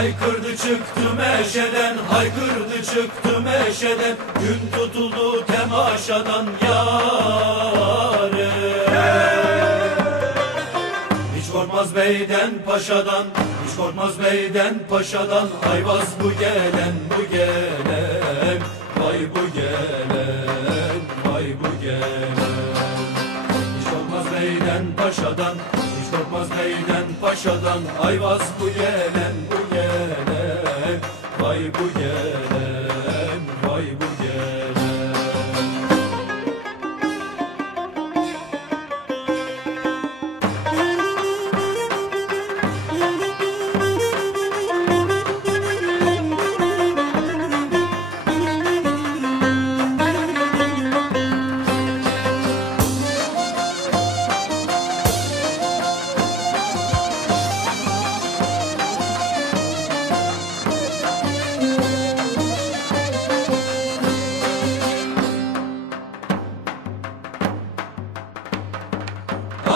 Haykırdı çıktı meşeden, haykırdı çıktı meşeden. Gün tutuldu temaşadan yâre. Hiç korkmaz beyden paşadan Hiç korkmaz beyden paşadan. Ayvaz bu gelen bu gelen Vay bu gelen Vay bu gelen. Hiç korkmaz beyden paşadan Hiç korkmaz beyden paşadan. Ayvaz bu gelen bu gelen Vay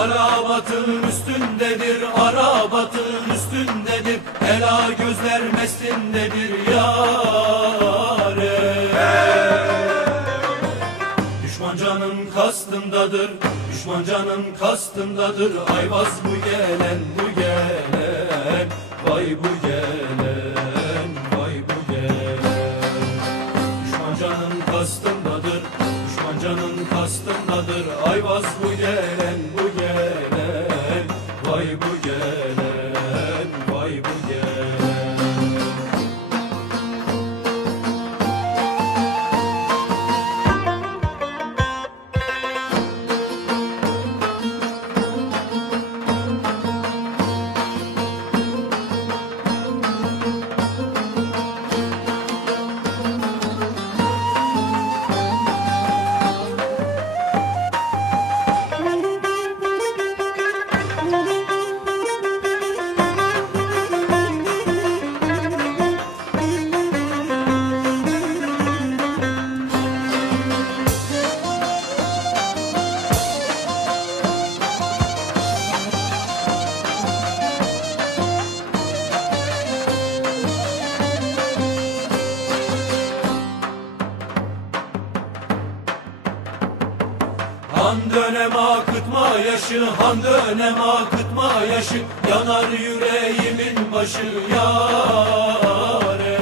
Arabatın üstündedir, arabatın üstündedir. Ela gözler mestindedir yâre. Düşman canın kastındadır, düşman canın kastındadır. Ayvaz bu gelen, bu gelen, vay bu gelen, vay bu gelen. Düşman canın kastındadır, düşman canın kastındadır Han dönem akıtma yaşı, han dönem akıtma yaşı. Yanar yüreğimin başı yâre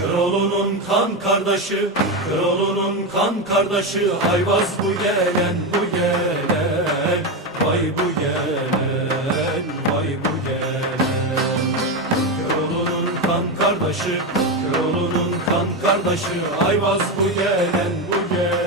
Köroğlu'nun kan kardeşi, Köroğlu'nun kan kardeşi. Ayvaz bu gelen, bu gelen. Vay bu gelen, vay bu gelen. Köroğlu'nun kan kardeşi, Köroğlu'nun kan kardeşi. Ayvaz bu gelen, bu gelen Vay bu gelen